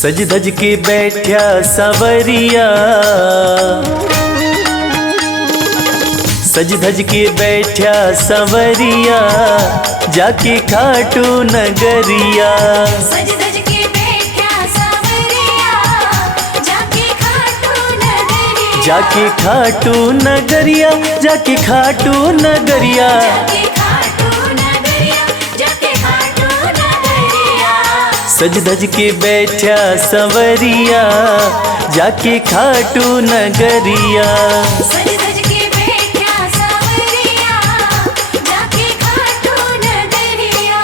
सज धज के बैठा सवरिया, सज धज के बैठा सवरिया, जाके खाटू नगरिया। सज धज के बैठा सवरिया, जाके खाटू नगरिया। जाके खाटू नगरिया, जाके खाटू नगरिया। जाके खाटू नगरिया, जाके खाटू नगरिया। सज धज के बैठा सवरिया, जाके खाटू नगरिया। सज धज के बैठा सवरिया, जाके खाटू नगरिया।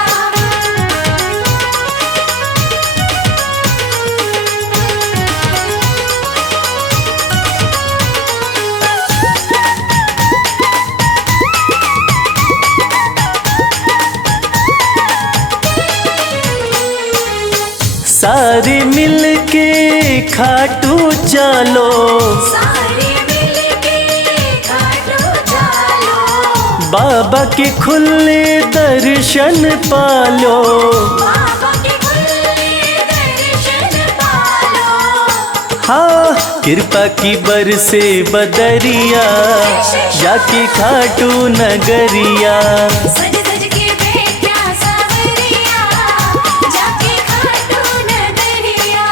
सारे मिल के खाटू चलो, सारे मिलके खाटू चलो। बाबा के खुले दर्शन पालो। बाबा के खुले दर्शन पालो। हाँ कृपा की बरसे बदरिया, जाके खाटू नगरिया। सज धज के बैठा सवरिया, जाके खाटू नगरिया।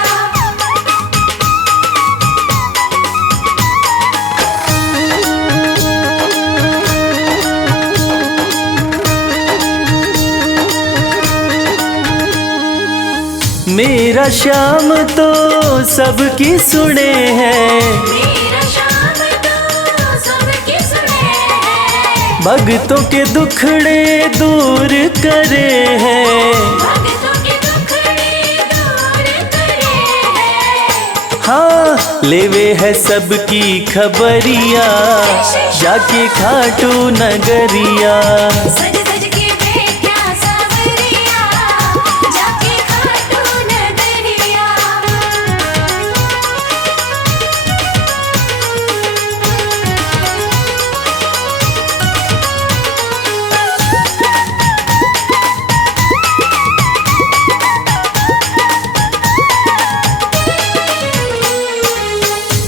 मेरा श्याम तो सबकी सुने हैं, मेरा श्याम तो सबकी सुने हैं। भक्तों के दुखड़े दूर करे हैं। भक्तों के दुखड़े दूर करे हैं। हाँ लेवे है सबकी खबरिया, जाके खाटू नगरिया। सज धज के बैठा सवरिया, जाके खाटू नगरिया।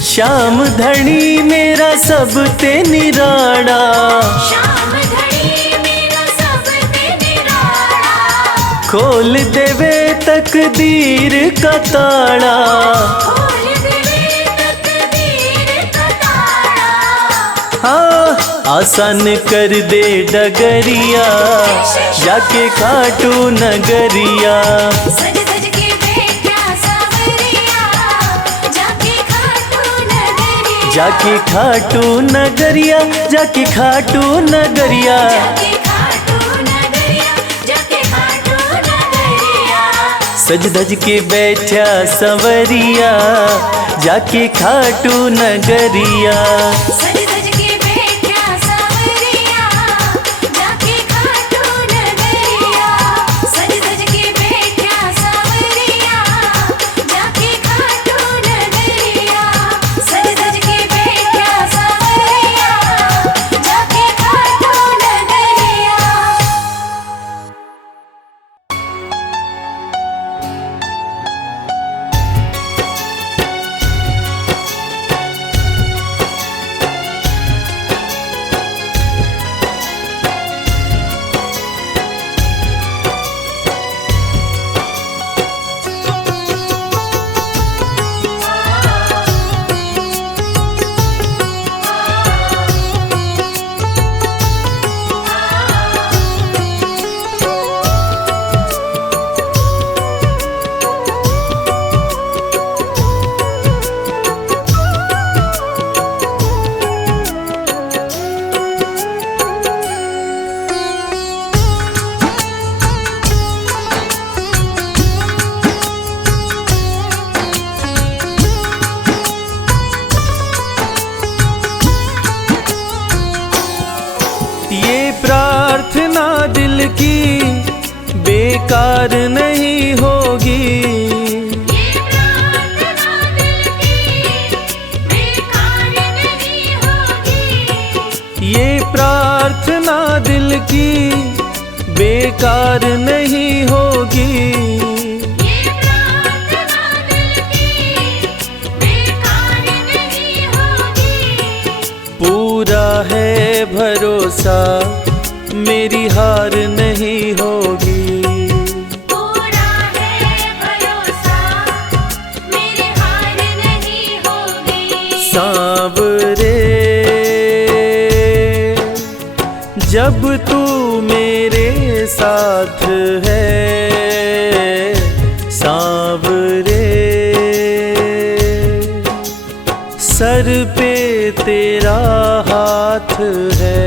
श्याम धनी मेरा सब ते निराड़ा, श्याम धनी मेरा सब ते निराला। खोल देवे तकदीर का ताड़ा। खोल देवे तकदीर का ताला। हाँ आसान कर दे डगरिया, जाके खाटू नगरिया। सज धज के बैठा सवरिया, जाके खाटू नगरिया। जाके खाटू नगरिया, जाके खाटू नगरिया। जाके खाटू नगरिया, जाके खाटू नगरिया। सज धज के बैठा सवरिया, जाके खाटू नगरिया। सज धज के बैठा सवरिया, जाके खाटू नगरिया। सज धज के बैठा सवरिया, जाके खाटू नगरिया। सज धज के बैठा सवरिया, जाके खाटू नगरिया। ये प्रार्थना दिल की बेकार नहीं होगी। ये प्रार्थना दिल की बेकार नहीं होगी। ये प्रार्थना दिल की बेकार नहीं होगी। ये प्रार्थना दिल जब तू मेरे साथ है सांवरे, सर पे तेरा हाथ है।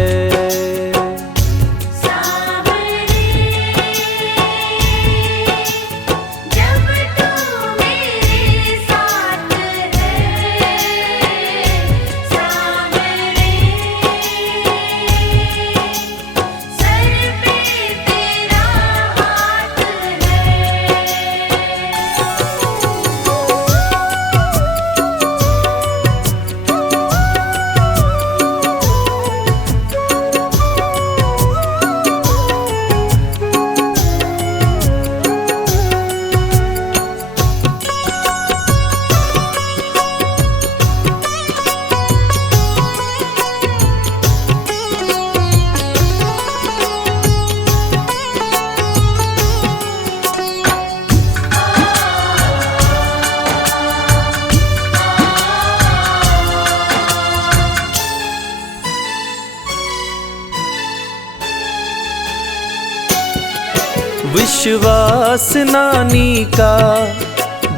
विश्वास नानी का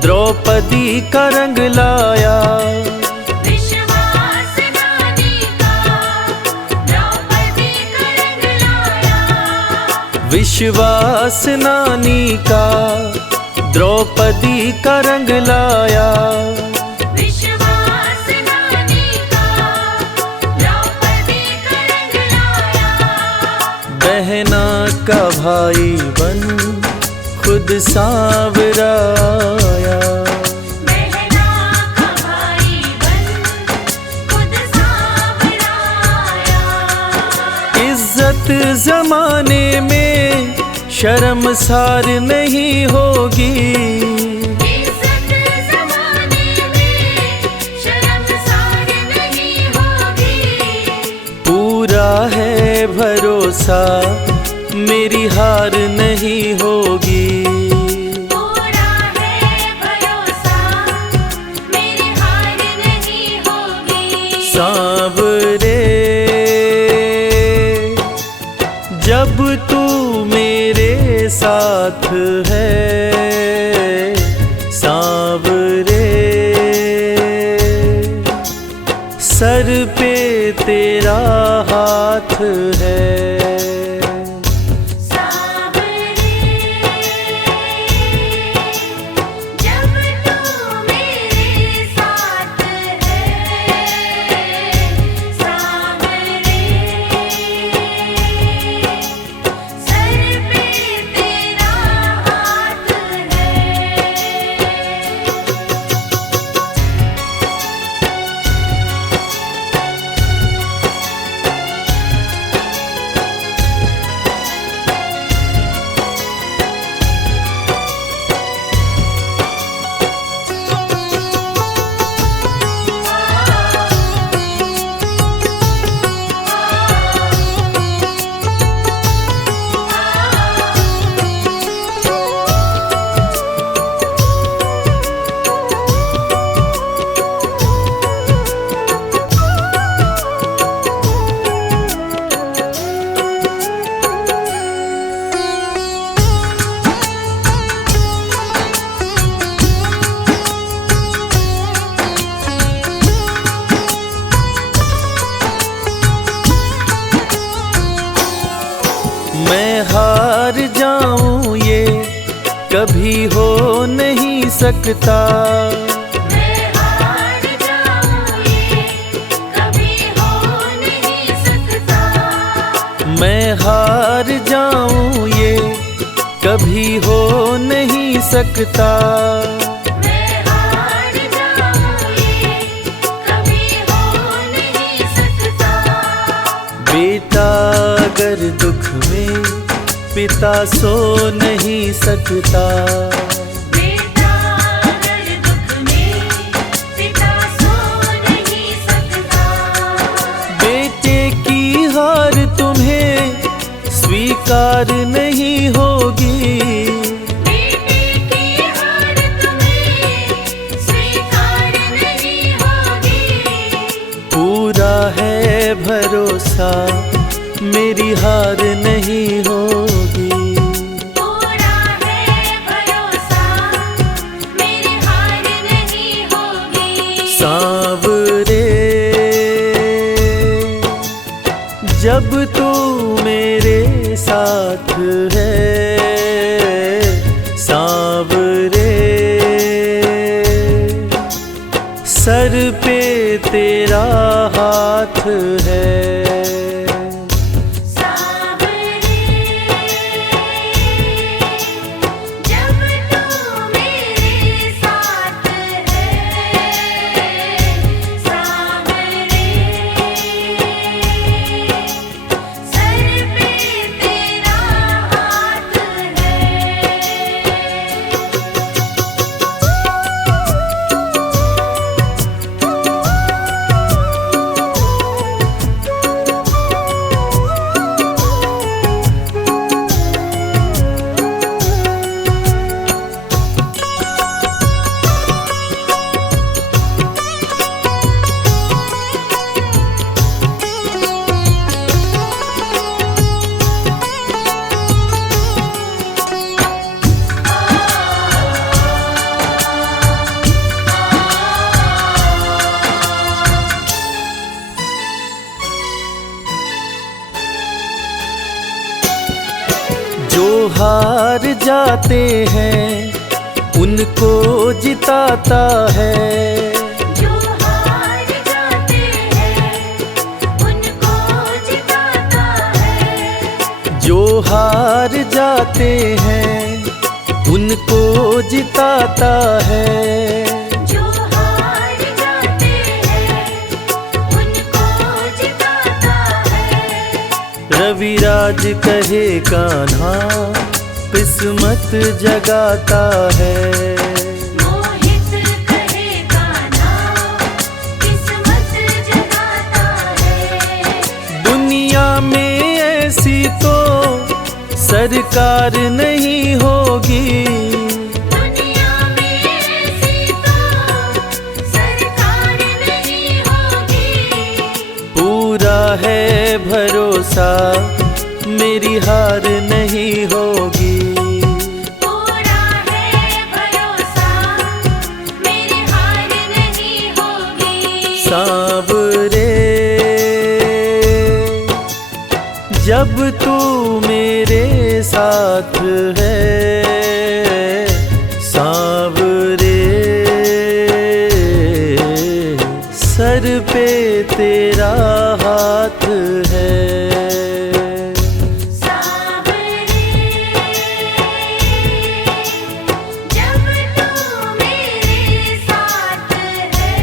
द्रौपदी का रंग लाया, विश्वास नानी का द्रौपदी का रंग लाया, विश्वास नानी का द्रौपदी का रंग लाया। विश्वास नानी का द्रौपदी का रंग लाया, बहना का भाई बन खुद सांवराया, बहना का भाई बन खुद सांवराया। इज्जत जमाने में शर्मसार नहीं होगी, इज्जत ज़माने में शर्मसार नहीं होगी। पूरा है भरोसा मेरी हार नहीं होगी, पूरा है भरोसा मेरी हार नहीं होगी। सांवरे जब तू मेरे साथ है सांवरे, सर पे तेरा हाथ है। मैं हार जाऊं ये कभी हो नहीं सकता, मैं हार जाऊं ये कभी हो नहीं सकता, मैं हार जाऊं ये कभी हो नहीं सकता। मैं हार जाऊं ये कभी हो नहीं सकता। बेटा अगर दुख में पिता सो नहीं सकता, बेटा अगर दुख में पिता सो नहीं सकता। बेटे की हार तुम्हें स्वीकार नहीं होगी, बेटे की हार तुम्हें स्वीकार नहीं होगी। पूरा है भरोसा मेरी हार जब तू मेरे साथ है सांवरे, सर पे तेरा हाथ है। जो हार जाते हैं उनको जिताता है, जो हार जाते हैं उनको जिताता है। जो हार जाते हैं उनको जिताता है। जो हार जाते हैं उनको जिताता है। रविराज कहे कान्हा किस्मत जगाता है। मोहित कहे कान्हा किस्मत जगाता है। दुनिया में ऐसी तो सरकार नहीं होगी, दुनिया में ऐसी तो सरकार नहीं होगी। पूरा है भरोसा मेरी हार नहीं होगी। पूरा है भरोसा मेरी हार नहीं होगी। सांवरे जब तू मेरे साथ है सांवरे, सर पे तेरा हाथ है। जब तू मेरे साथ है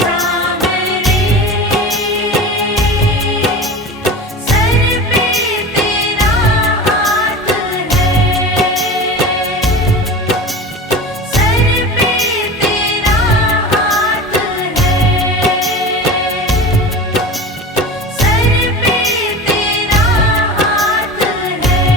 सांवरे, सर पे तेरा हाथ है। सर पे तेरा हाथ है। सर पे तेरा हाथ है।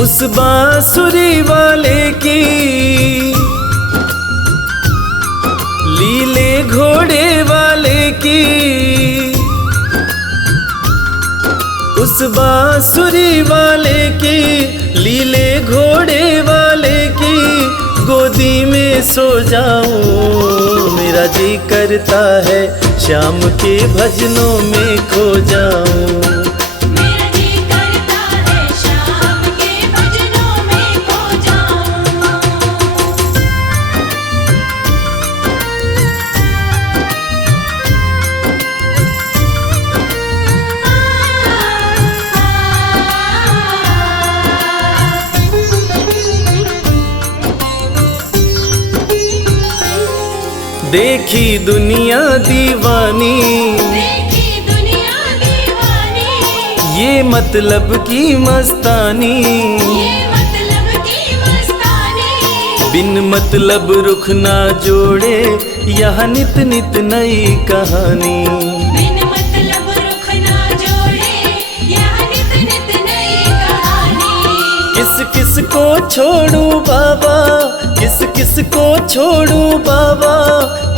उस बांसुरी वाले की लीले घोड़े वाले की, उस बांसुरी वाले की लीले घोड़े वाले की गोदी में सो जाऊं। मेरा जी करता है शाम के भजनों में खो जाऊं। मेरा जी करता है शाम के भजनों में खो जाऊं। देखी दुनिया दीवानी देखी दुनिया दीवानी, ये मतलब की मस्तानी, ये मतलब की मस्तानी। बिन मतलब रुख ना जोड़े यहाँ नित नित नई कहानी। बिन मतलब रुख ना जोड़े यहाँ नित नित नई कहानी। किस किस को छोड़ू बाबा, किस किस को छोड़ू बाबा,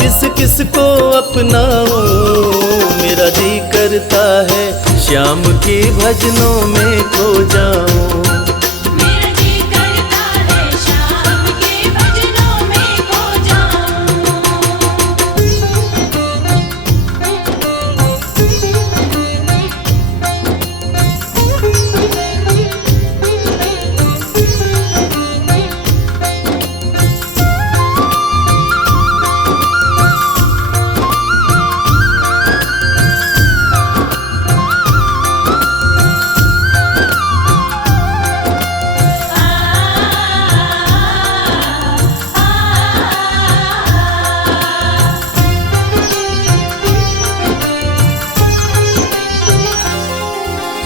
किस किस को अपनाऊं। मेरा जी करता है श्याम के भजनों में खो जाऊं। मेरा जी करता है शाम के भजनों में खो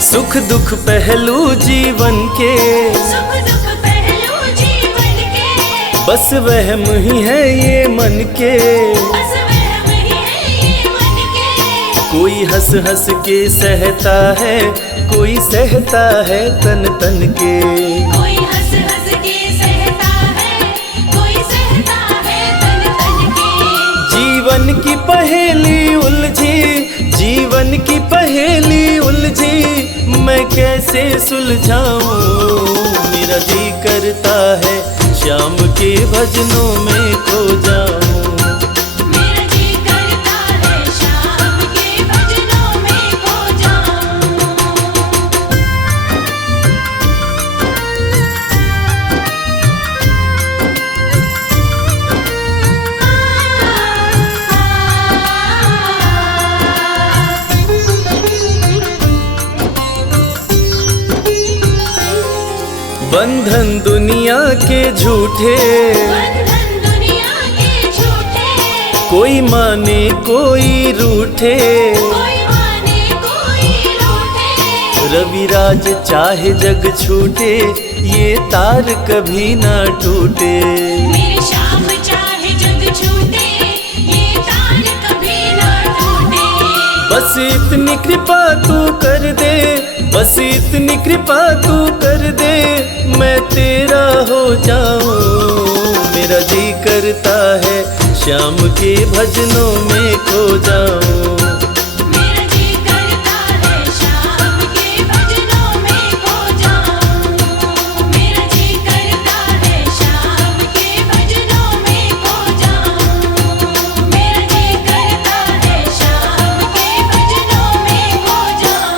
सुख दुख पहलू जीवन के, सुख दुख पहलू जीवन के। बस वहम ही है ये मन के। बस वहम ही है ये मन के। कोई हंस हंस के सहता है, कोई सहता है तन तन के। कोई हंस हंस के सहता है, कोई सहता है तन तन के। जीवन की पहेली उलझी, जीवन की पहेली उलझी, मैं कैसे सुलझाऊं। मेरा जी करता है श्याम के भजनों में खो जाऊं। मेरा जी करता है शाम के भजनों में खो जाऊं। बंधन दुनिया के झूठे, बंधन दुनिया के झूठे। कोई माने कोई रूठे। कोई माने कोई रूठे। रविराज चाहे जग छूटे, ये तार कभी ना टूटे। मेरे शाम चाहे जग छूटे, ये तार कभी ना टूटे। बस इतनी कृपा तू कर दे, बस इतनी कृपा तू कर दे, मैं तेरा हो जाऊं। मेरा जी करता है श्याम के भजनों में खो जाऊं। मेरा जी करता है शाम के भजनों में खो जाऊं। मेरा जी करता है शाम के भजनों में खो जाऊं। मेरा जी करता है शाम के भजनों में खो जाऊं।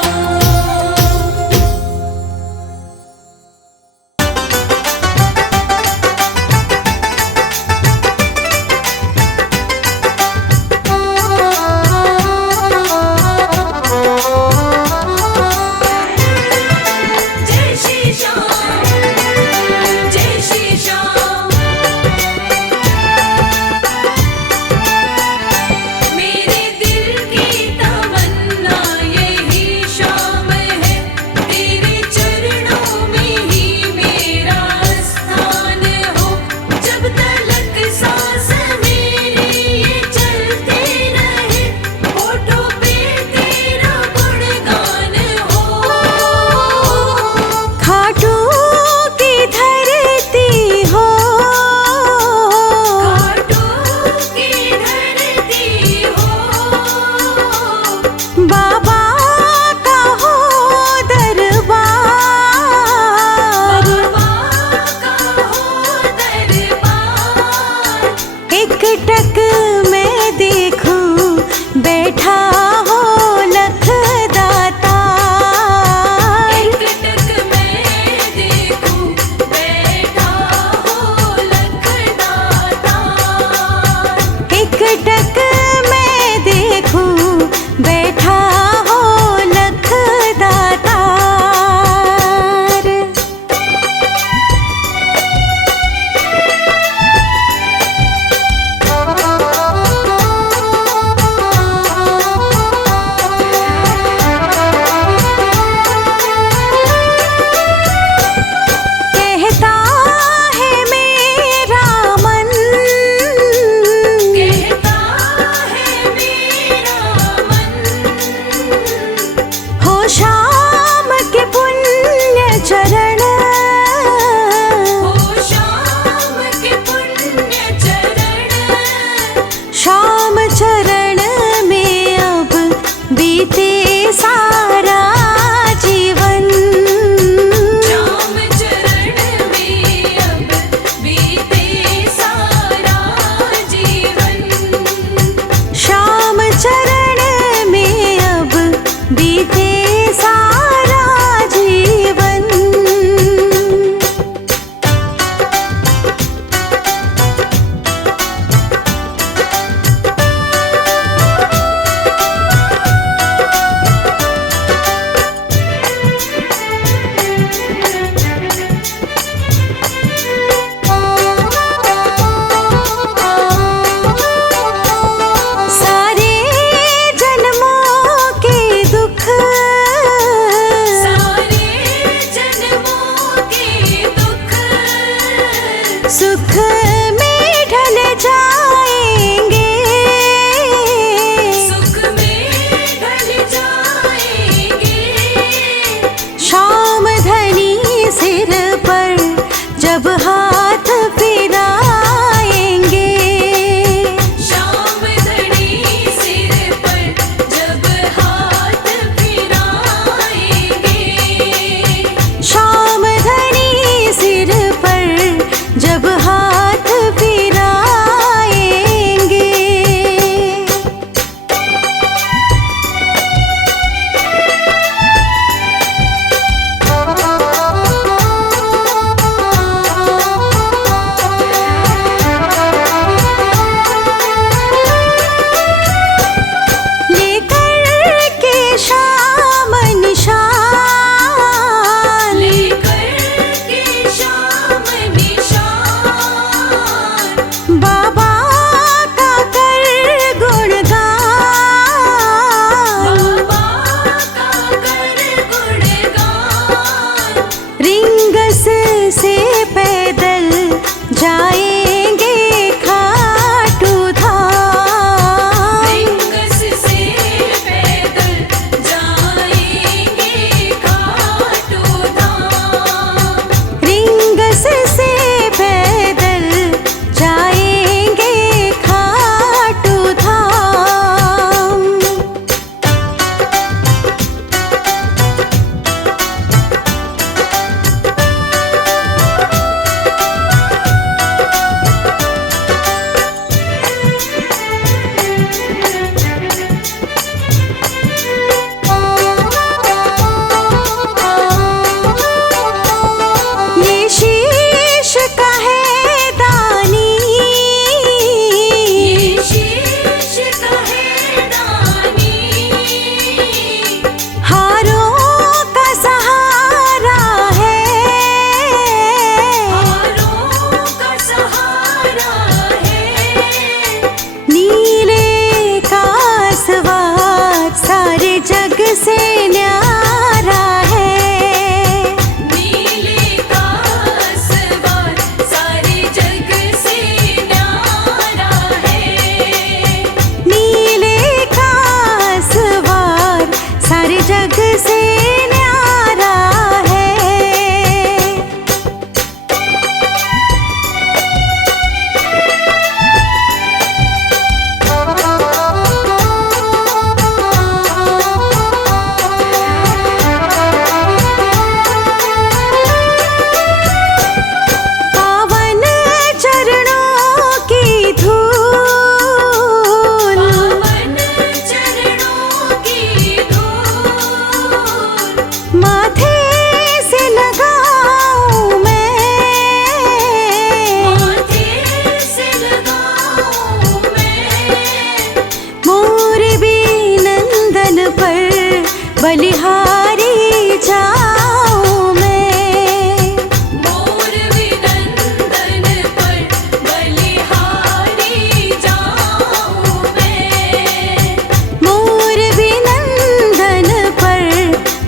बलिहारी जाऊं मैं। मोर विनंदन पर बलिहारी जाऊं मैं। मोर विनंदन पर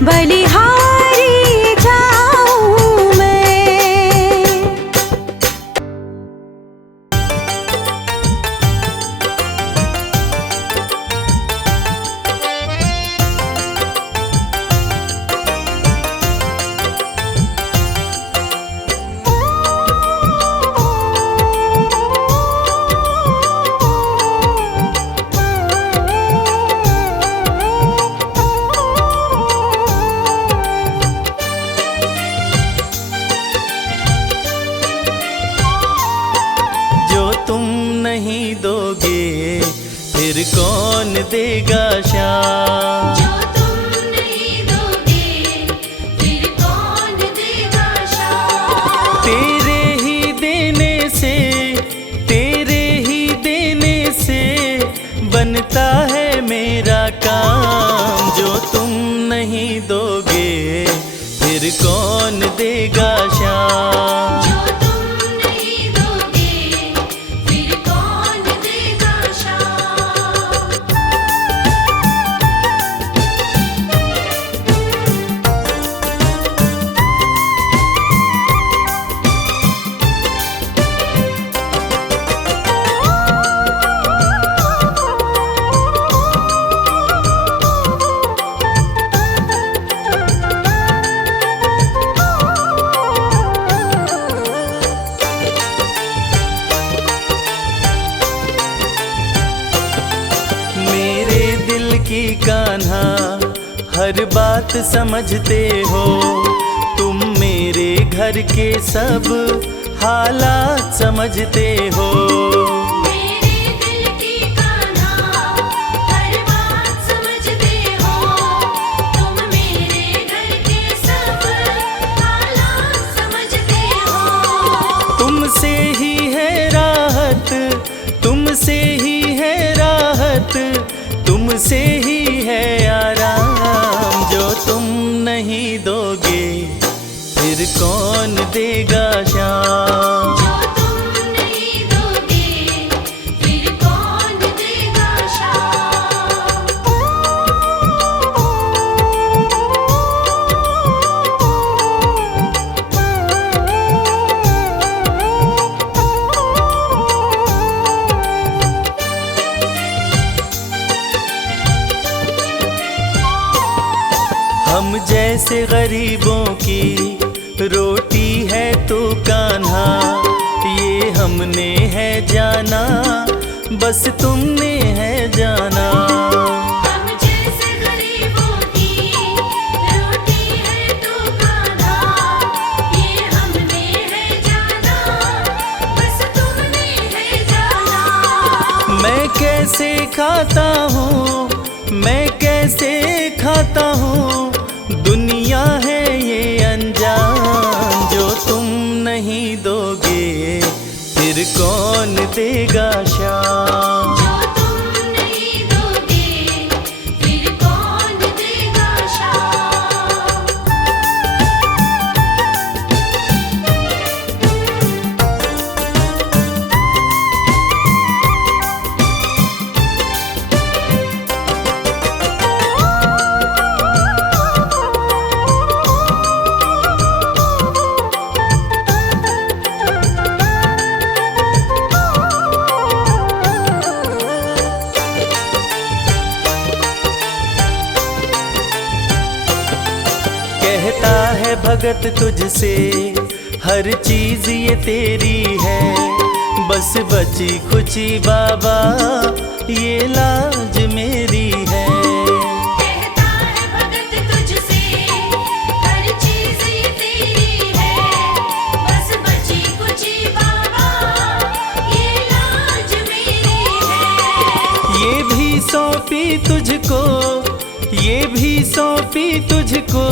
बलिहारी जाऊं मैं। जो तुम नहीं दोगे फिर कौन देगा श्याम। जो तुम नहीं दोगे फिर कौन देगा शाम। तेरे ही देने से, तेरे ही देने से बनता है मेरा काम। जो तुम नहीं दोगे फिर कौन देगा श्याम। जो तुम नहीं दोगे फिर कौन देगा शाम। मेरे दिल की कान्हा हर बात समझते हो। तुम मेरे घर के सब हालात समझते हो। मेरे दिल की कान्हा हर बात समझते हो। तुम मेरे घर के सब हालात समझते हो। तुमसे ही है राहत, तुमसे ही है राहत, तुमसे ही है आराम। जो तुम नहीं दोगे फिर कौन देगा श्याम। जो तुम नहीं दोगे फिर कौन देगा शाम। हम जैसे गरीबों की रोटी है तो कान्हा, ये हमने है जाना, बस तुमने है जाना। हम जैसे गरीबों की रोटी है तो कान्हा, ये हमने है जाना, बस तुमने है जाना। मैं कैसे खाता हूँ, मैं कैसे खाता हूँ, दुनिया है ये अनजान। जो तुम नहीं दोगे फिर कौन देगा श्याम। जो तुम नहीं दोगे फिर कौन देगा शाम। कहता है भगत तुझसे हर चीज ये तेरी है, बस बची खुची बाबा ये लाज मेरी है। कहता है भगत तुझसे हर चीज ये तेरी है, बस बची कुची बाबा ये लाज मेरी है। ये भी सौंपी तुझको, ये भी सौंपी तुझको,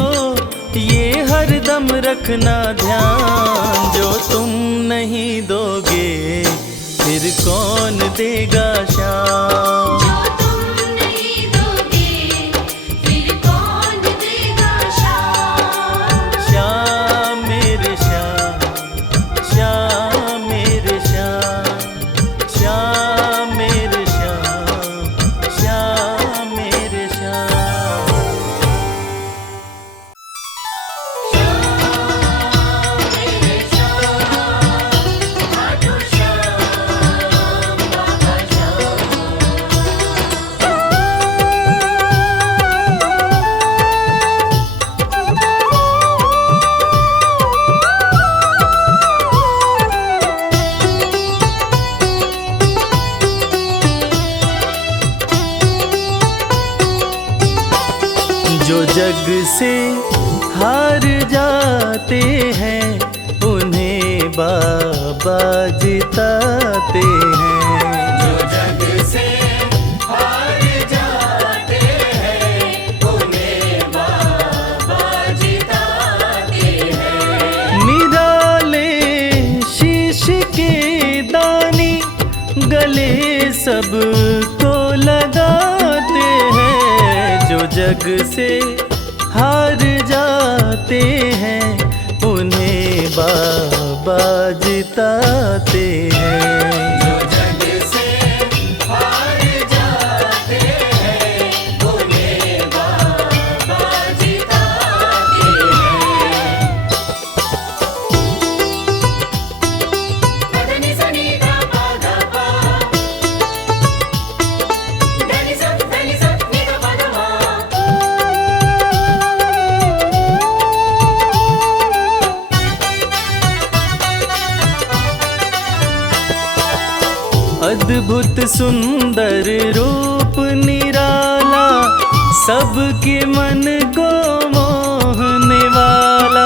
ये हर दम रखना ध्यान। जो तुम नहीं दोगे फिर कौन देगा श्याम। जो तुम नहीं दोगे फिर कौन जग से हार जाते हैं उन्हें बाबा जिताते हैं। जो जग से हार जाते हैं उन्हें बाबा जिताते हैं। निराले शीश के दानी गले सबको लगाते हैं। जो जग से हार जाते हैं उन्हें बाबा जिताते हैं। जो जग से हार जाते हैं उन्हें बाबा जिताते हैं। पदनि सनि गा पा गा पा, धनि सा नि गा पा गा मा। अद्भुत सुंदर रूप निराला सबके मन को मोहने वाला।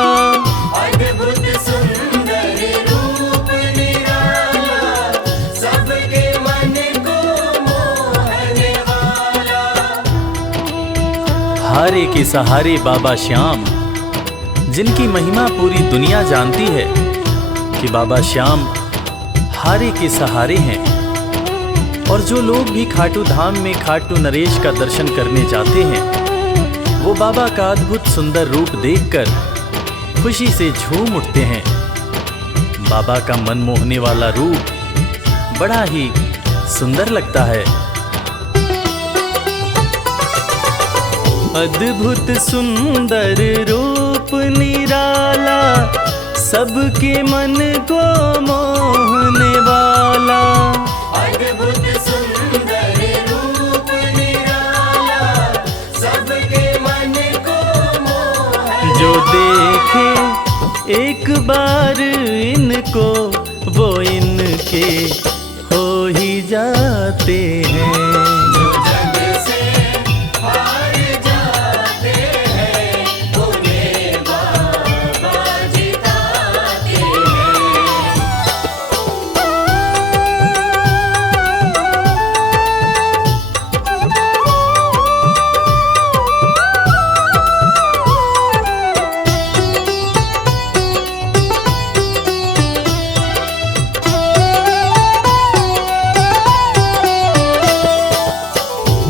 अद्भुत सुंदर रूप निराला सबके मन को मोहने वाला। हारे के सहारे बाबा श्याम, जिनकी महिमा पूरी दुनिया जानती है कि बाबा श्याम हारे के सहारे हैं। और जो लोग भी खाटू धाम में खाटू नरेश का दर्शन करने जाते हैं वो बाबा का अद्भुत सुंदर रूप देखकर खुशी से झूम उठते हैं। बाबा का मन मोहने वाला रूप बड़ा ही सुंदर लगता है। अद्भुत सुंदर रूप निराला सबके मन को मोहने वाला। अद्भुत सुंदर रूप निराला सबके मन को मोहने। जो देखे एक बार इनको वो इनके हो ही जाते हैं। जो जग से हार जाते हैं उन्हें बाबा जिताते हैं।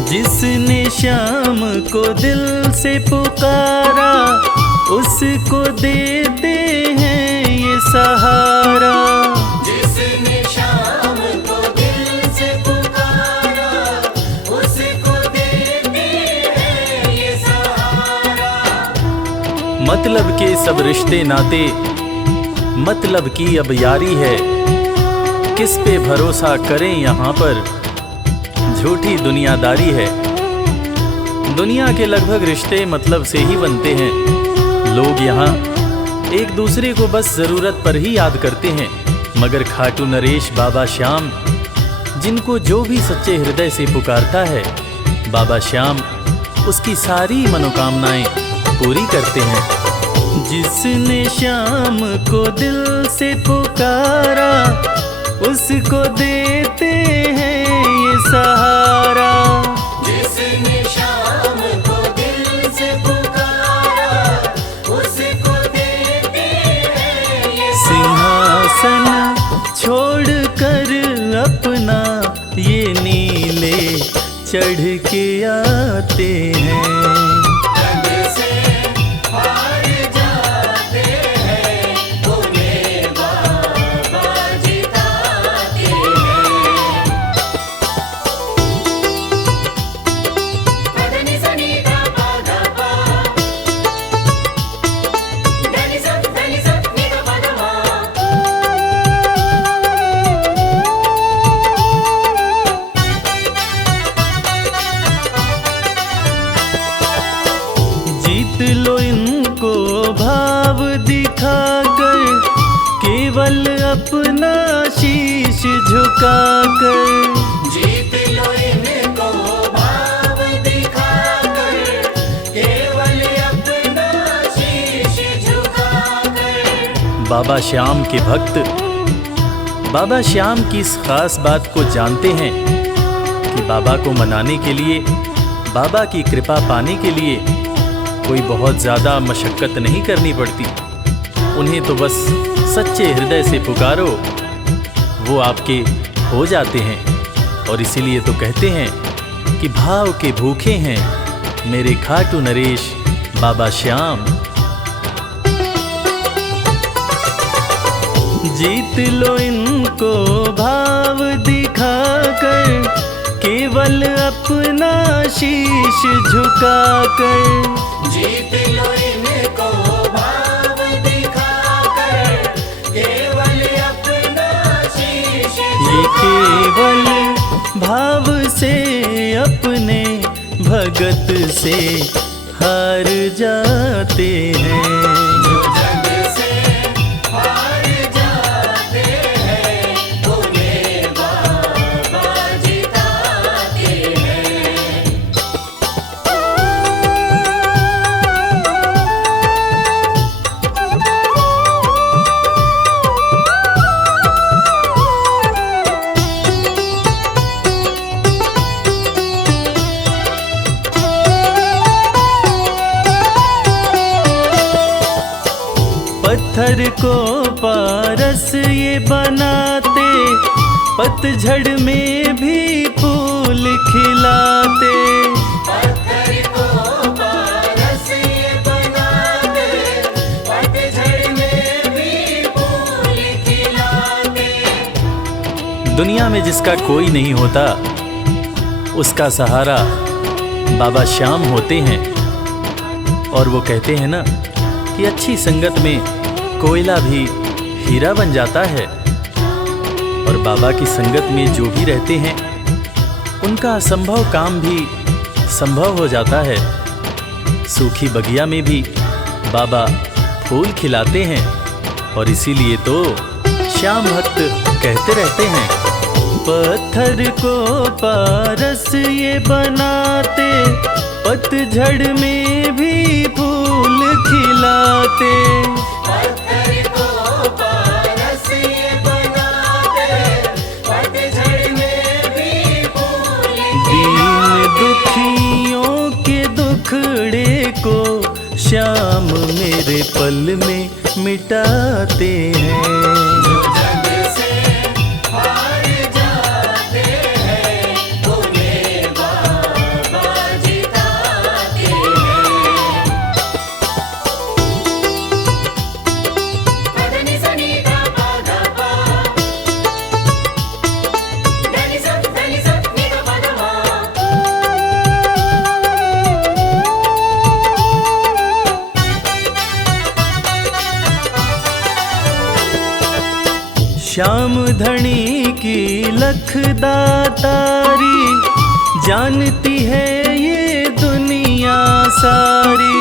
जिसने श्याम को दिल से पुकारा उसको देते हैं ये सहारा। जिसने शाम को दिल से पुकारा उसको देते हैं ये सहारा। मतलब के सब रिश्ते नाते मतलब की अब यारी है। किस पे भरोसा करें यहाँ पर झूठी दुनियादारी है। दुनिया के लगभग रिश्ते मतलब से ही बनते हैं। लोग यहाँ एक दूसरे को बस जरूरत पर ही याद करते हैं, मगर खाटू नरेश बाबा श्याम जिनको जो भी सच्चे हृदय से पुकारता है बाबा श्याम उसकी सारी मनोकामनाएं पूरी करते हैं। जिसने श्याम को दिल से पुकारा उसको देते हैं ये सहारा। जिसने शाम को दिल से पुकारा उसको देते हैं ये सिंहासन छोड़कर अपना ये नीले चढ़ के आते हैं। जग से हार जाते हैं उन्हें बाबा जिताते हैं। पदनि सनि गा पा गा पा, धनि सा नि गा पा गा मा। जीत लो इनको भाव दिखाकर केवल अपना शीश झुकाकर। जीत लो इनको भाव दिखाकर केवल बाबा श्याम के भक्त बाबा श्याम की इस खास बात को जानते हैं कि बाबा को मनाने के लिए, बाबा की कृपा पाने के लिए कोई बहुत ज़्यादा मशक्क़त नहीं करनी पड़ती। उन्हें तो बस सच्चे हृदय से पुकारो, वो आपके हो जाते हैं। और इसीलिए तो कहते हैं कि भाव के भूखे हैं मेरे खाटू नरेश बाबा श्याम। जीत लो इनको भाव दिखाकर, केवल अपना शीश झुकाकर। जीत लो इनको भाव दिखाकर, केवल अपना शीश ये केवल भाव से अपने भगत से हार जाते हैं। जग से हार जाते हैं, उन्हें बाबा जिताते हैं। पत्थर को पारस ये बनाते, पतझड़ में भी फूल खिलाते। पत्थर को पारस ये बनाते, पतझड़ में भी फूल खिलाते। दुनिया में जिसका कोई नहीं होता, उसका सहारा बाबा श्याम होते हैं। और वो कहते हैं ना कि अच्छी संगत में कोयला भी हीरा बन जाता है। और बाबा की संगत में जो भी रहते हैं, उनका असंभव काम भी संभव हो जाता है। सूखी बगिया में भी बाबा फूल खिलाते हैं। और इसीलिए तो श्याम भक्त कहते रहते हैं, पत्थर को पारस ये बनाते, पतझड़ में भी फूल खिलाते। पत्थर को पारस ये बनाते, पतझड़ में भी फूल दीन दुखियों के दुखड़े को श्याम मेरे पल में मिटाते हैं। जग से हार जाते हैं, उन्हें बाबा जिताते हैं। पदनि सनि धा पा धा पा, धनि सा नि धा पा धा मा। श्याम धनी की लखदातारी, जानती है ये दुनिया सारी।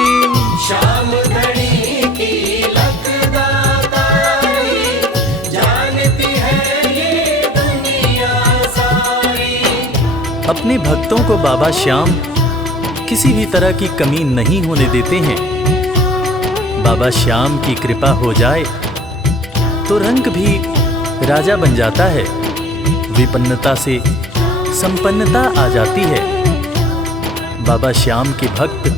श्याम धनी की लखदातारी, जानती है ये दुनिया सारी। अपने भक्तों को बाबा श्याम किसी भी तरह की कमी नहीं होने देते हैं। बाबा श्याम की कृपा हो जाए तो रंग भी राजा बन जाता है, विपन्नता से संपन्नता आ जाती है। बाबा श्याम के भक्त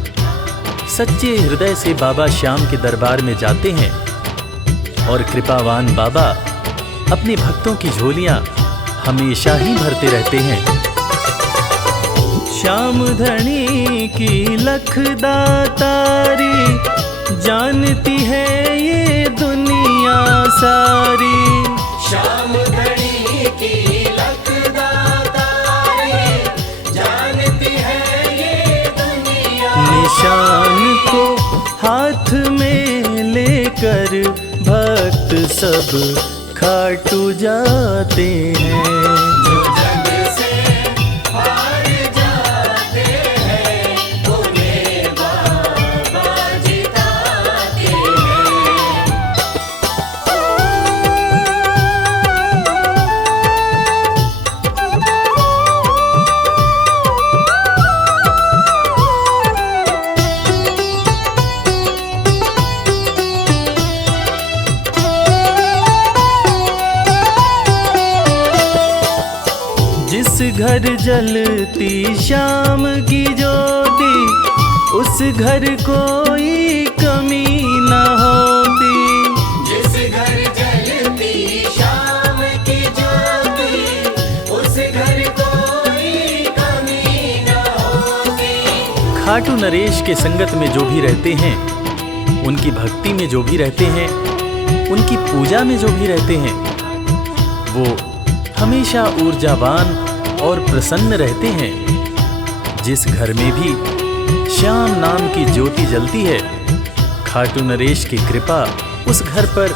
सच्चे हृदय से बाबा श्याम के दरबार में जाते हैं और कृपावान बाबा अपने भक्तों की झोलियां हमेशा ही भरते रहते हैं। श्याम धनी की लखदातारी, जानती है ये दुनिया सारी। श्याम धनी की लखदातारी, जानती है ये दुनिया। निशान को हाथ में लेकर भक्त सब खाटू जाते हैं। जग से हार जाते हैं, उन्हें बाबा जिताते हैं। घर जलती शाम की ज्योति, उस घर कोई कमी न होती। जिस घर जलती शाम की ज्योति, उस घर कोई कमी न होती। खाटू नरेश के संगत में जो भी रहते हैं, उनकी भक्ति में जो भी रहते हैं, उनकी पूजा में जो भी रहते हैं, वो हमेशा ऊर्जावान और प्रसन्न रहते हैं। जिस घर में भी श्याम नाम की ज्योति जलती है, खाटू नरेश की कृपा उस घर पर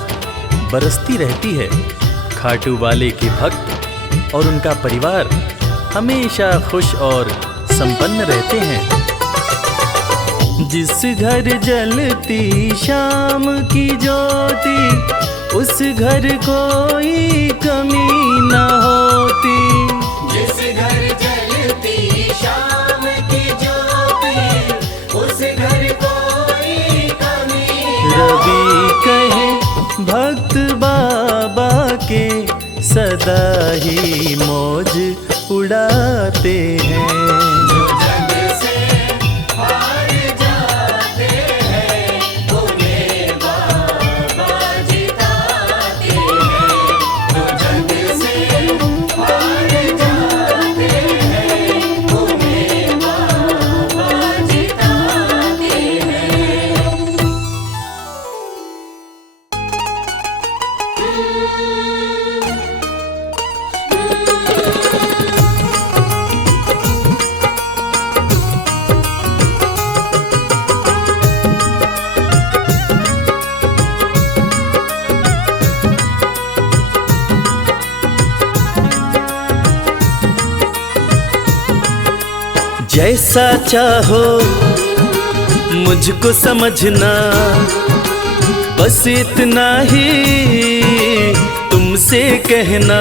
बरसती रहती है। खाटू वाले के भक्त और उनका परिवार हमेशा खुश और संपन्न रहते हैं। जिस घर जलती शाम की ज्योति, उस घर कोई कमी न होती। जिस घर जलती शाम की ज्योति, उस घर कोई कमी न रवि कहे भक्त बाबा के, सदा ही मौज उड़ाते हैं। जो जग से हार जाते हैं, उन्हें बाबा जिताते हैं। जो जग से हार जाते हैं, उन्हें बाबा जिताते हैं। जैसा चाहो मुझको समझना, बस इतना ही तुमसे कहना।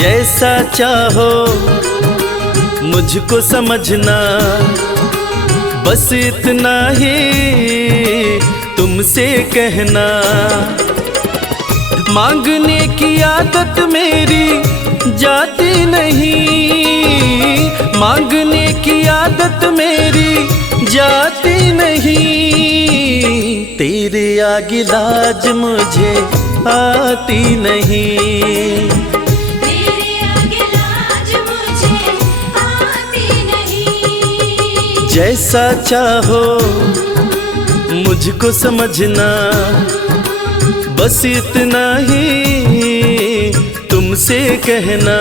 जैसा चाहो मुझको समझना, बस इतना ही तुमसे कहना। मांगने की आदत मेरी जाती नहीं, मांगने की आदत मेरी जाती नहीं। तेरे आगे लाज मुझे आती नहीं। तेरे आगे लाज मुझे आती नहीं। जैसा चाहो मुझको समझना, बस इतना ही तुमसे कहना।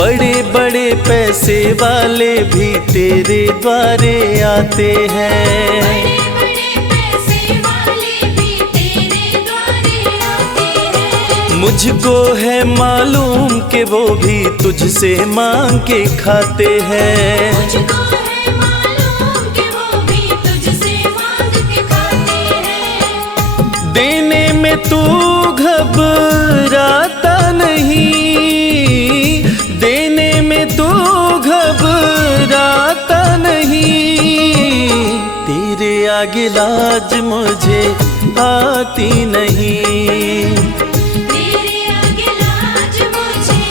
बड़े बड़े पैसे वाले भी तेरे द्वारे आते हैं। बड़े पैसे वाले भी तेरे द्वारे आते हैं। मुझको है मालूम कि वो भी तुझसे मांग के खाते हैं। मुझको है मालूम कि वो भी तुझसे मांग के खाते हैं। देने में तू घबराता नहीं, देने में तू घबराता नहीं। तेरे आगे लाज मुझे आती नहीं। तेरे आगे लाज मुझे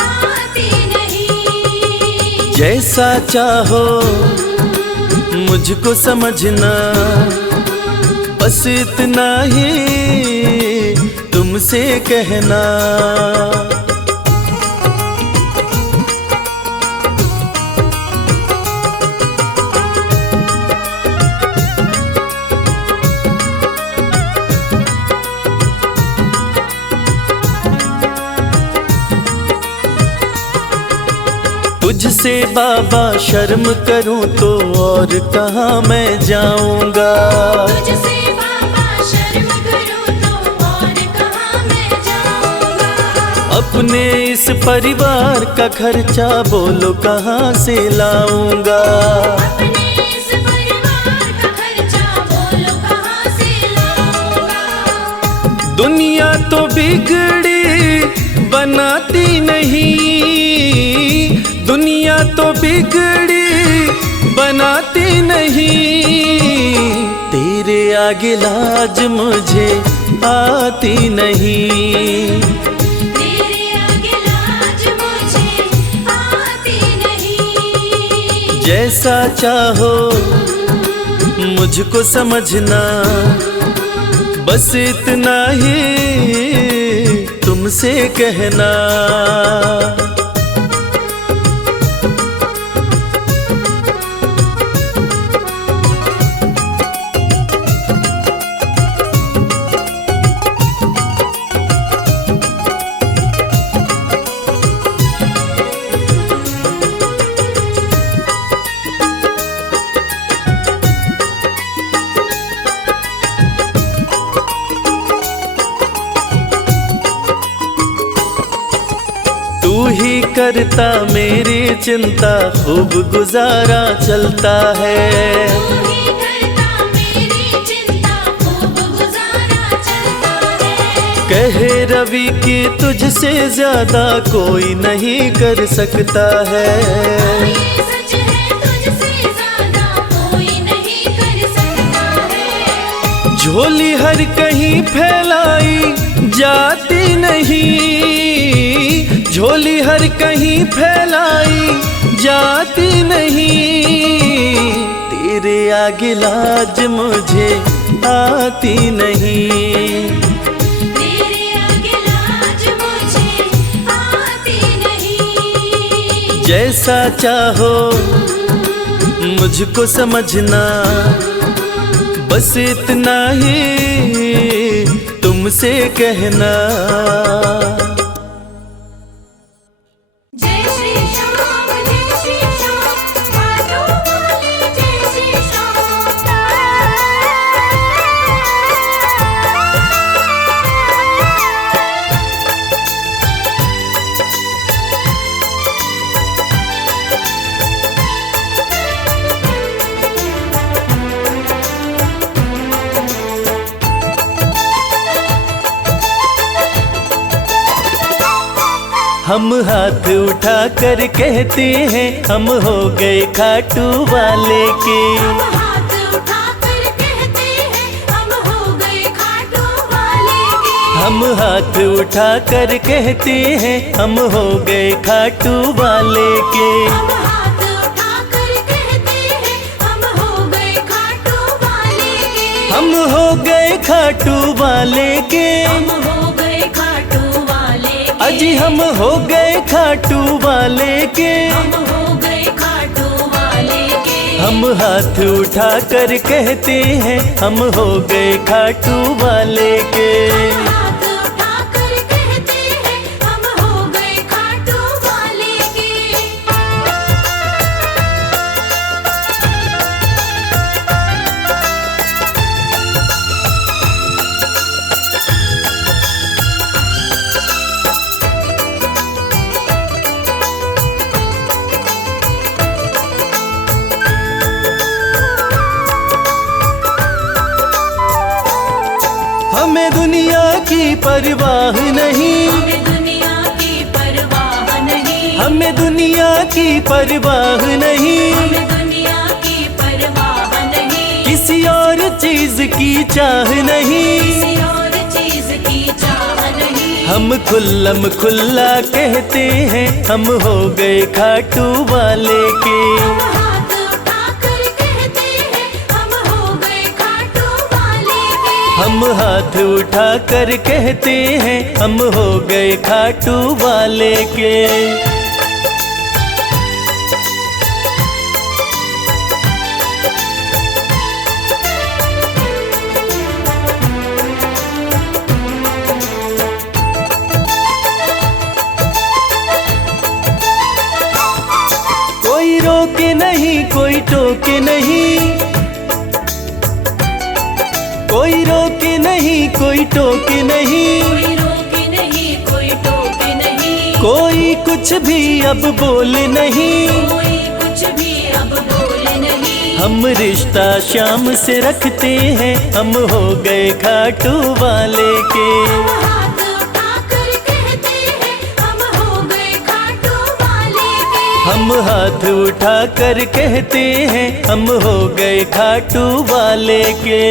आती नहीं। जैसा चाहो मुझको समझना, बस इतना ही तुमसे कहना। तुझसे बाबा शर्म करूं तो और कहाँ मैं जाऊंगा। तुझसे बाबा शर्म करूं तो और कहाँ मैं जाऊंगा। अपने इस परिवार का खर्चा बोलो कहाँ से लाऊंगा। अपने इस परिवार का खर्चा बोलो कहाँ से लाऊंगा। दुनिया तो बिगड़ी बनाती नहीं, दुनिया तो बिगड़ी बनाती नहीं, तेरे आगे लाज मुझे आती नहीं। तेरे आगे लाज मुझे आती नहीं। जैसा चाहो मुझको समझना, बस इतना ही तुमसे कहना। तू ही करता मेरी चिंता, खूब गुजारा चलता है। तू ही करता मेरी चिंता, खूब गुजारा चलता है। कहे रवि कि तुझसे ज्यादा कोई नहीं कर सकता है। ये सच है, तुझसे ज्यादा कोई नहीं कर सकता है। झोली हर कहीं फैलाई जाती नहीं, झोली हर कहीं फैलाई जाती नहीं, तेरे आगे लाज मुझे आती नहीं। तेरे आगे लाज मुझे आती नहीं। जैसा चाहो मुझको समझना, बस इतना ही तुमसे कहना। जय श्री श्याम, जय श्री श्याम, खाटू वाले जय श्री हम हाथ उठा कर कहते हैं हम हो गए खाटू वाले के। हम हाथ उठाकर कहते हैं हम हो गए खाटू वाले के। हम हाथ उठा कर कहते हैं हम हो गए खाटू वाले के। हम हाथ उठाकर कहते हैं हम हो गए खाटू वाले के। हम हो गए खाटू वाले के। हम हो गए खाटू वाले के। अजी हम हो गए खाटू वाले के। हम हो गए खाटू वाले के। हम हाथ उठा कर कहते हैं हम हो गए खाटू वाले के। हम हाथ उठाकर कहते हैं हम हो गए खाटू वाले के। हमें दुनिया की परवाह नहीं, हमें दुनिया की परवाह नहीं। हमें दुनिया की परवाह नहीं, हमें दुनिया की परवाह नहीं। किसी और चीज की चाह नहीं। किसी और चीज की चाह नहीं। हम खुल्लम खुल्ला कहते हैं हम हो गए खाटू वाले के। हम हाथ उठाकर कहते हैं हम हो गए खाटू वाले के। हम हाथ उठा कर कहते हैं हम हो गए खाटू वाले के। कोई रोके नहीं कोई टोके नहीं, कोई रोके नहीं कोई टोके नहीं, कोई रोके नहीं कोई टोके नहीं। कुछ भी अब बोले नहीं, कोई कुछ भी अब बोले नहीं। हम रिश्ता श्याम से रखते हैं, हम हो गए खाटू वाले के। हम हाथ उठाकर कहते हैं, हम हो गए खाटू वाले के। हम हाथ उठा कर कहते हैं, हम हो गए खाटू वाले के।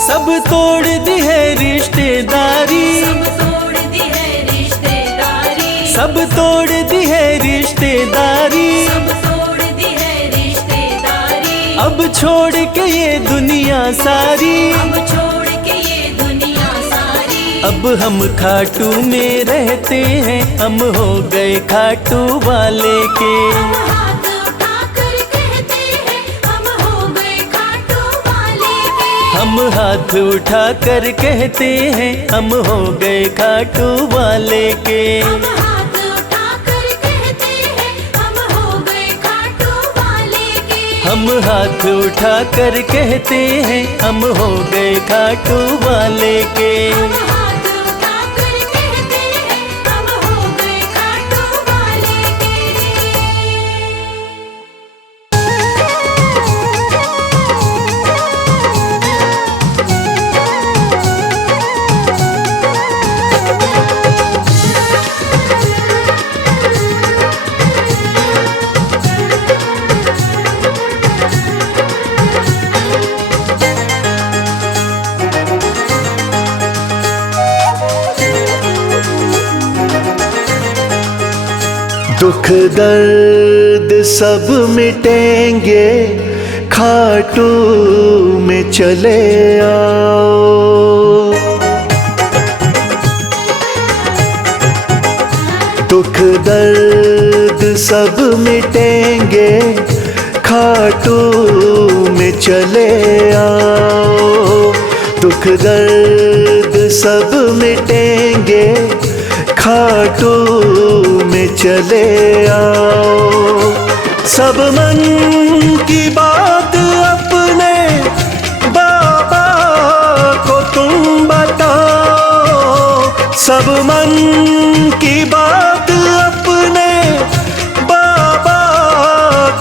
सब तोड़ दी है रिश्तेदारी, सब तोड़ दी है रिश्तेदारी। सब तोड़ दी है रिश्तेदारी। सब तोड़ दी है रिश्तेदारी। अब छोड़ के ये दुनिया सारी, अब छोड़ के ये दुनिया सारी। अब हम खाटू में रहते हैं, हम हो गए खाटू वाले के। हम हाथ उठाकर कहते हैं, हम हो गए खाटू वाले के। हम हाथ उठा कर कहते हैं, हम हो गए खाटू वाले के। हम हाथ उठाकर कहते हैं, हम हो गए खाटू वाले के। हम हाथ उठा कर कहते हैं, हम हो गए खाटू वाले के। हम हाथ उठाकर कहते हैं, हम हो गए खाटू वाले के। दुख दर्द सब मिटेंगे, खाटू में चले आओ। दुख दर्द सब मिटेंगे, खाटू में चले आओ। दुख दर्द सब मिटेंगे, खाटू में चले आओ। सब मन की बात अपने बाबा को तुम बताओ। सब मन की बात अपने बाबा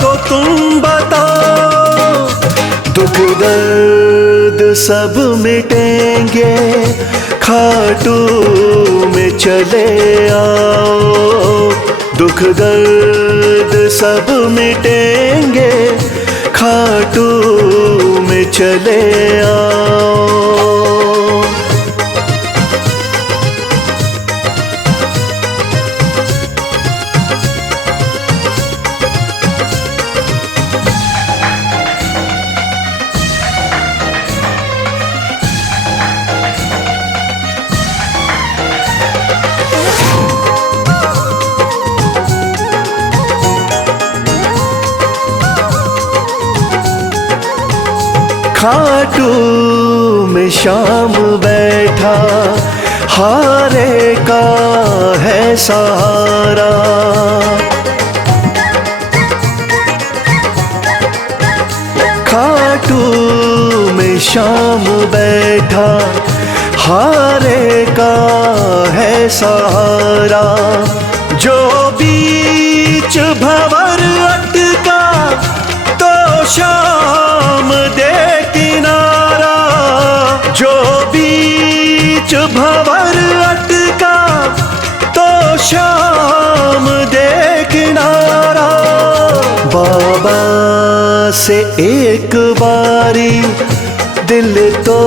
को तुम बताओ। दुख दर्द सब मिटेंगे, खाटू में चले आओ। दुख दर्द सब मिटेंगे, खाटू में चले आओ। खाटू में शाम बैठा, हारे का है सहारा। खाटू में शाम बैठा, हारे का है सहारा। जो बीच भंवर अटका, तो शाम दे किनारा। जो बीच भंवर अटका, तो शाम दे किनारा। बाबा से एक बारी दिल तो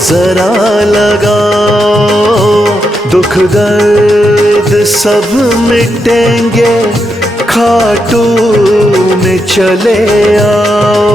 जरा लगाओ। दुख दर्द सब मिटेंगे, खाटू में चले आओ।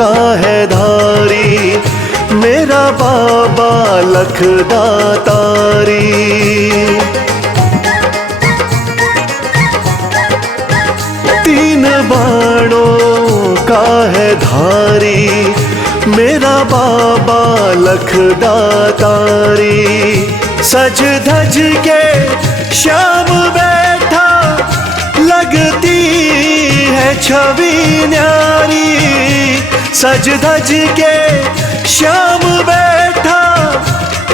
का है धारी, मेरा बाबा लखदातारी। तीन बाणों का है धारी, मेरा बाबा लखदातारी। सज धज के श्याम बैठा, लगती है छवि न्यारी। सज धज के श्याम बैठा,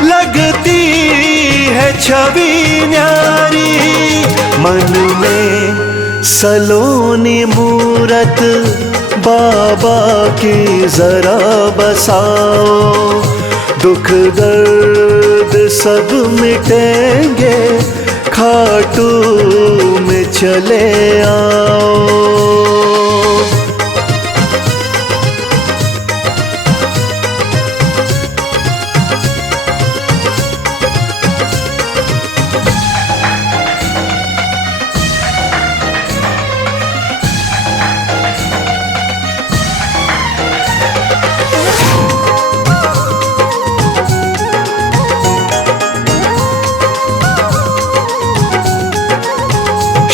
लगती है छवि न्यारी। मन में सलोनी मूरत बाबा की जरा बसाओ, दुख दर्द सब मिटेंगे, खाटू में चले आओ।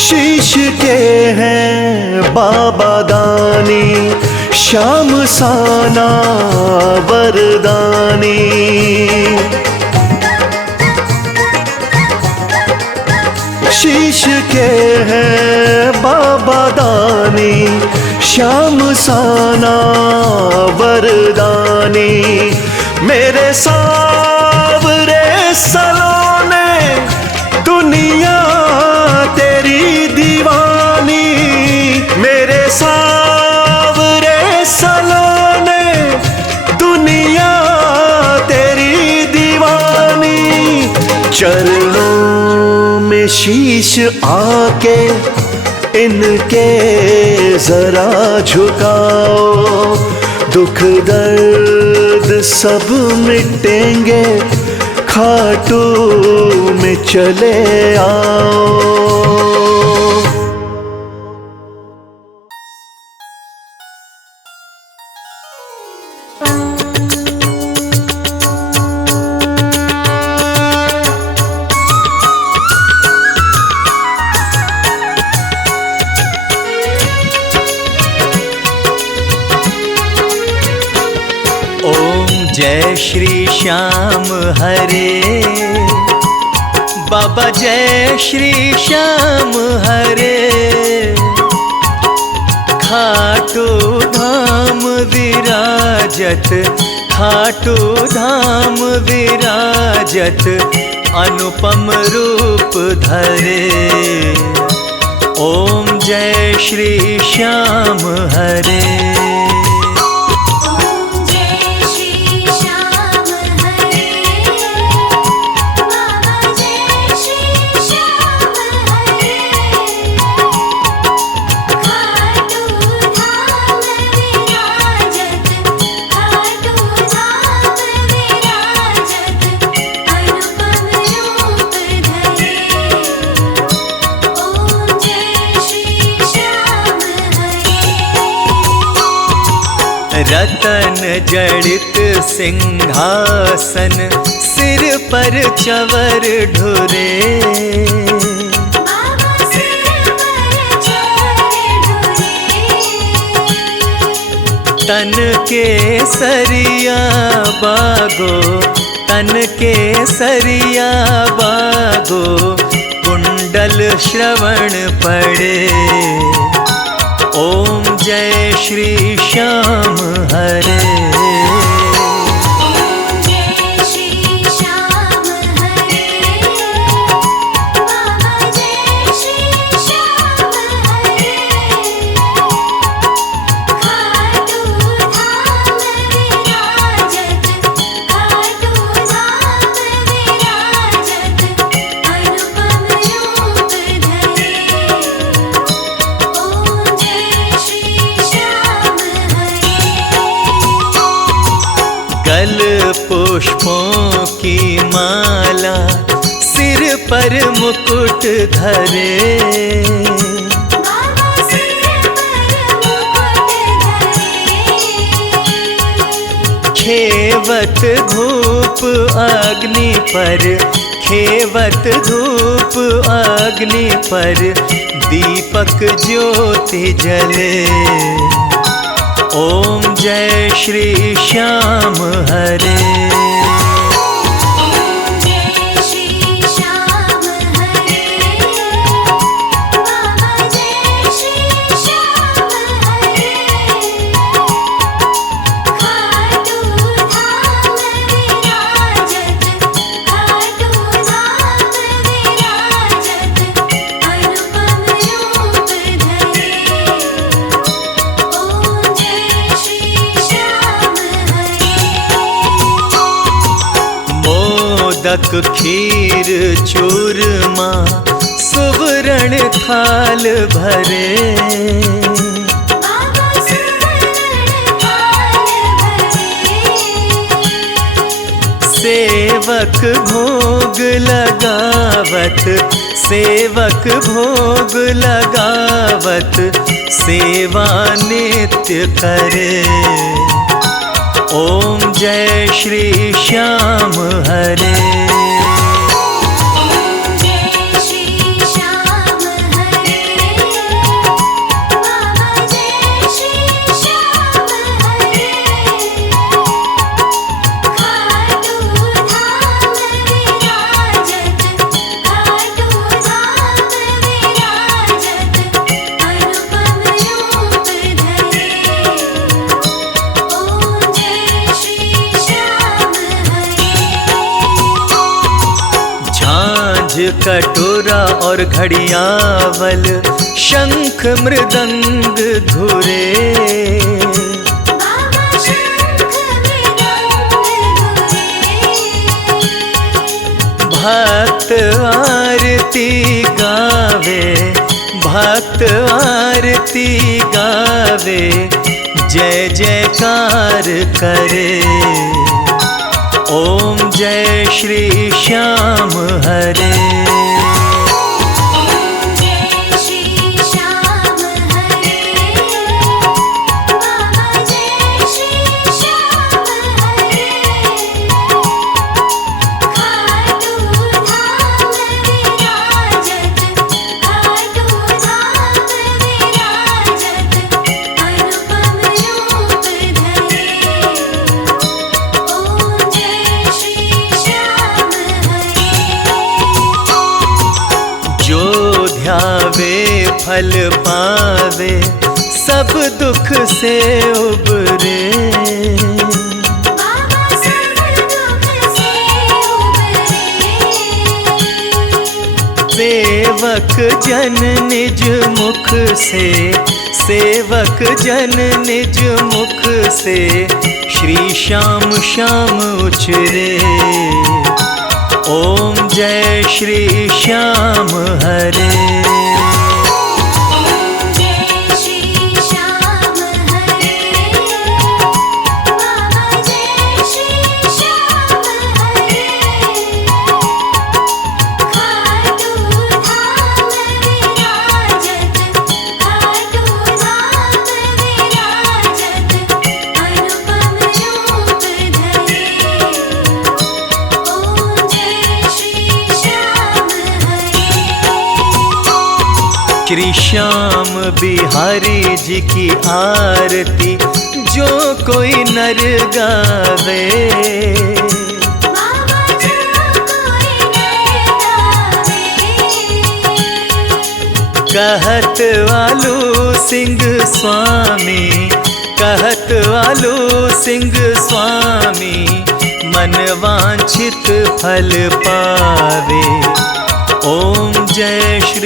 शीश के हैं बाबा दानी, श्याम साना वरदानी। शीश के हैं बाबा दानी, श्याम साना वरदानी। मेरे सावरे सलोने, दुनिया तेरी दीवानी। मेरे सावरे सलोने, दुनिया तेरी दीवानी। चरणों में शीश आके इनके जरा झुकाओ, दुख दर्द सब मिटेंगे, खाटू में चले आओ। जय श्री श्याम हरे, बाबा जय श्री श्याम हरे। खाटू धाम विराजत, खाटू धाम विराजत, अनुपम रूप धरे। ओम जय श्री श्याम हरे। रतन जड़ित सिंहासन, सिर पर चवर ढुरे। तन के सरिया बागो, तन के सरिया बागो, कुंडल श्रवण पड़े। ओम जय श्री श्याम हरे। कल पुष्पों की माला, सिर पर मुकुट धरे। खेवत धूप अग्नि पर, खेवत धूप अग्नि पर, दीपक ज्योति जले। ओम जय श्री श्याम हरे। ओम जय श्री श्याम हरे, बाबा जय श्री श्याम हरे। खाटू धाम विराजत, खाटू धाम विराजत, अनुपम रूप धरे। ओम जय श्री श्याम हरे। मोदक खीर चूरमा सुवर्ण थाल भरे। बाबा सुवर्ण थाल भरे। सेवक भोग लगावत, सेवक भोग लगावत, सेवा नित्य करे। ओम जय श्री श्याम हरे। ओम जय श्री श्याम हरे, बाबा जय श्री श्याम हरे। खाटू धाम विराजत, खाटू धाम विराजत, अनुपम रूप धरे। ओम जय श्री श्याम हरे। झांझ कटोरा और घड़ियावल, शंख मृदंग धुरे। बाबा शंख मृदंग धुरे। भक्त आरती गावे, भक्त आरती गावे, जय जयकार करे। ओम जय श्री श्याम हरे। ओम जय श्री श्याम हरे, बाबा जय श्री श्याम हरे। खाटू धाम विराजत, खाटू धाम विराजत, अनुपम रूप धरे। ओम जय श्री श्याम हरे। जो ध्यावे फल पावे, सब दुख से उबरे। बाबा सब दुख से उबरे। सेवक जन निज मुख से, सेवक जन निज मुख से, श्री श्याम श्याम उचरे। ओम जय श्री श्याम हरे। ओम जय श्री श्याम हरे, बाबा जय श्री श्याम हरे। खाटू धाम विराजत, खाटू धाम विराजत, अनुपम रूप धरे। ओम जय श्री श्याम हरे। श्री श्याम बिहारी जी की आरती जो कोई नर गावे। बाबा जो कोई नर गावे। कहत वालू सिंह स्वामी, कहत वालू सिंह स्वामी, मन वांछित फल पावे। ओम जय श्री